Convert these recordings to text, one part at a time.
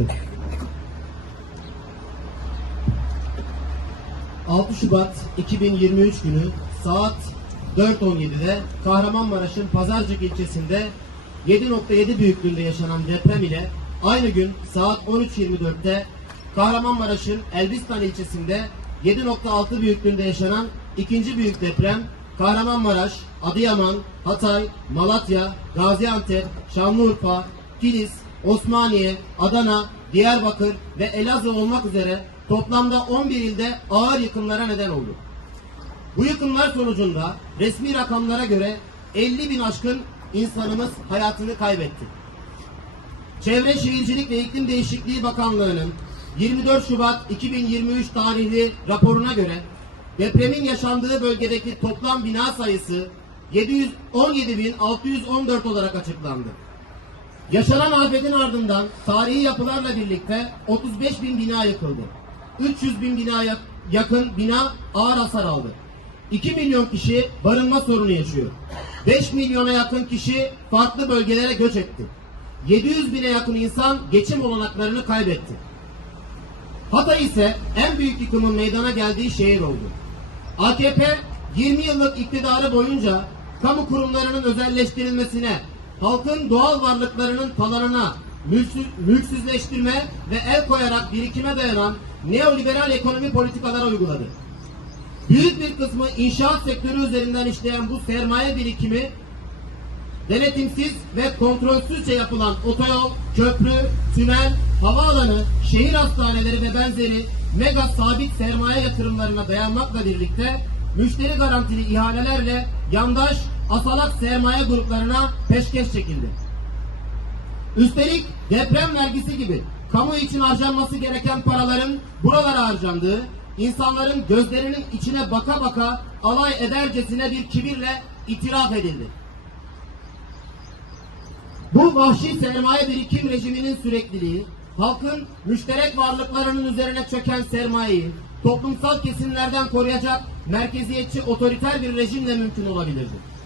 açıklaması. 6 Şubat 2023 günü saat 4.17'de Kahramanmaraş'ın Pazarcık ilçesinde 7.7 büyüklüğünde yaşanan deprem ile aynı gün saat 13.24'te Kahramanmaraş'ın Elbistan ilçesinde 7.6 büyüklüğünde yaşanan ikinci büyük deprem Kahramanmaraş, Adıyaman, Hatay, Malatya, Gaziantep, Şanlıurfa, Kilis, Osmaniye, Adana, Diyarbakır ve Elazığ olmak üzere toplamda 11 ilde ağır yıkımlara neden oldu. Bu yıkımlar sonucunda resmi rakamlara göre 50 bin aşkın insanımız hayatını kaybetti. Çevre Şehircilik ve İklim Değişikliği Bakanlığı'nın 24 Şubat 2023 tarihli raporuna göre depremin yaşandığı bölgedeki toplam bina sayısı 717.614 olarak açıklandı. Yaşanan afetin ardından tarihi yapılarla birlikte 35 bin bina yıkıldı. 300 bin binaya yakın bina ağır hasar aldı. 2 milyon kişi barınma sorunu yaşıyor. 5 milyona yakın kişi farklı bölgelere göç etti. 700 bine yakın insan geçim olanaklarını kaybetti. Hatay ise en büyük yıkımın meydana geldiği şehir oldu. AKP 20 yıllık iktidarı boyunca kamu kurumlarının özelleştirilmesine, halkın doğal varlıklarının mülksüz, mülksüzleştirme ve el koyarak birikime dayanan neoliberal ekonomi politikaları uyguladı. Büyük bir kısmı inşaat sektörü üzerinden işleyen bu sermaye birikimi denetimsiz ve kontrolsüzce yapılan otoyol, köprü, tünel, havaalanı, şehir hastaneleri ve benzeri mega sabit sermaye yatırımlarına dayanmakla birlikte müşteri garantili ihalelerle yandaş asalak sermaye gruplarına peşkeş çekildi. Üstelik deprem vergisi gibi kamu için harcanması gereken paraların buralara harcandığı, insanların gözlerinin içine baka baka alay edercesine bir kibirle itiraf edildi. Bu vahşi sermaye birikim rejiminin sürekliliği, halkın müşterek varlıklarının üzerine çöken sermayeyi toplumsal kesimlerden koruyacak merkeziyetçi otoriter bir rejimle mümkün olabilirdi.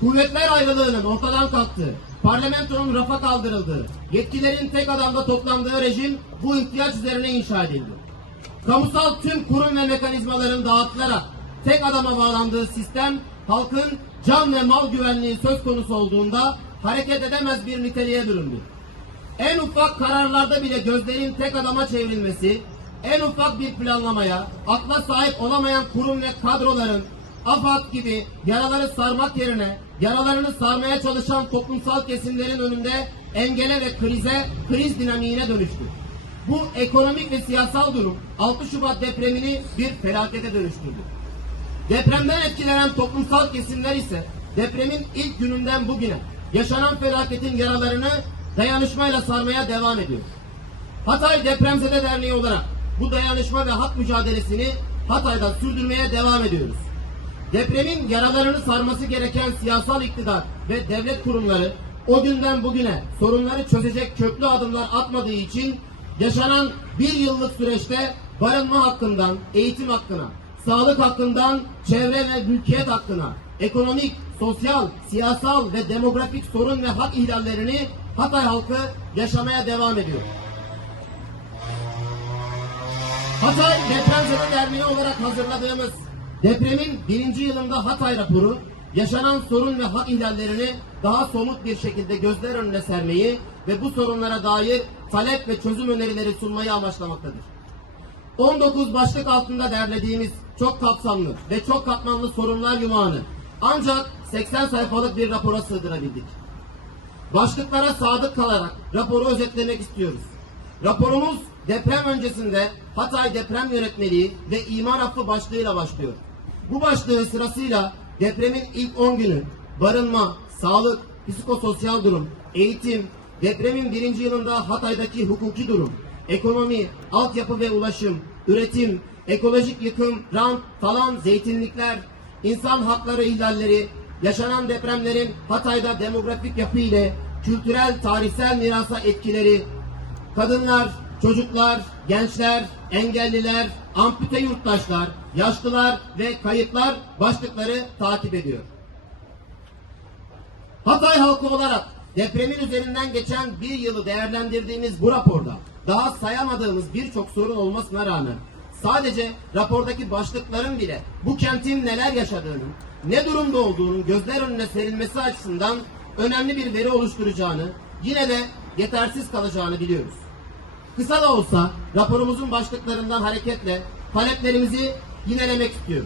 Kuvvetler ayrılığının ortadan kalktığı, parlamentonun rafa kaldırıldığı, yetkilerin tek adamda toplandığı rejim bu ihtiyaç üzerine inşa edildi. Kamusal tüm kurum ve mekanizmaların dağıtılarak tek adama bağlandığı sistem halkın can ve mal güvenliği söz konusu olduğunda hareket edemez bir niteliğe büründü. En ufak kararlarda bile gözlerin tek adama çevrilmesi, en ufak bir planlamaya, akla sahip olamayan kurum ve kadroların AFAD gibi yaraları sarmak yerine yaralarını sarmaya çalışan toplumsal kesimlerin önünde engele ve krize, kriz dinamiğine dönüştü. Bu ekonomik ve siyasal durum 6 Şubat depremini bir felakete dönüştürdü. Depremden etkilenen toplumsal kesimler ise depremin ilk gününden bugüne yaşanan felaketin yaralarını dayanışmayla sarmaya devam ediyor. Hatay Depremzede Derneği olarak bu dayanışma ve hak mücadelesini Hatay'da sürdürmeye devam ediyoruz. Depremin yaralarını sarması gereken siyasal iktidar ve devlet kurumları o günden bugüne sorunları çözecek köklü adımlar atmadığı için yaşanan bir yıllık süreçte barınma hakkından eğitim hakkına, sağlık hakkından çevre ve mülkiyet hakkına, ekonomik, sosyal, siyasal ve demografik sorun ve hak ihlallerini Hatay halkı yaşamaya devam ediyor. Hatay Depremzede Derneği olarak hazırladığımız depremin birinci yılında Hatay raporu yaşanan sorun ve hak ihlallerini daha somut bir şekilde gözler önüne sermeyi ve bu sorunlara dair talep ve çözüm önerileri sunmayı amaçlamaktadır. 19 başlık altında derlediğimiz çok kapsamlı ve çok katmanlı sorunlar yumağını ancak 80 sayfalık bir rapora sığdırabildik. Başlıklara sadık kalarak raporu özetlemek istiyoruz. Raporumuz deprem öncesinde Hatay Deprem Yönetmeliği ve İmar Affı başlığıyla başlıyor. Bu başlığı sırasıyla depremin ilk 10 günü barınma, sağlık, psikososyal durum, eğitim, depremin birinci yılında Hatay'daki hukuki durum, ekonomi, altyapı ve ulaşım, üretim, ekolojik yıkım, rant, talan, zeytinlikler, insan hakları ihlalleri, yaşanan depremlerin Hatay'da demografik yapı ile kültürel, tarihsel mirasa etkileri, kadınlar, çocuklar, gençler, engelliler, ampute yurttaşlar, yaşlılar ve kayıplar başlıkları takip ediyor. Hatay halkı olarak depremin üzerinden geçen bir yılı değerlendirdiğimiz bu raporda daha sayamadığımız birçok sorun olmasına rağmen sadece rapordaki başlıkların bile bu kentin neler yaşadığının, ne durumda olduğunun gözler önüne serilmesi açısından önemli bir veri oluşturacağını, yine de yetersiz kalacağını biliyoruz. Kısa da olsa raporumuzun başlıklarından hareketle taleplerimizi yinelemek istiyoruz.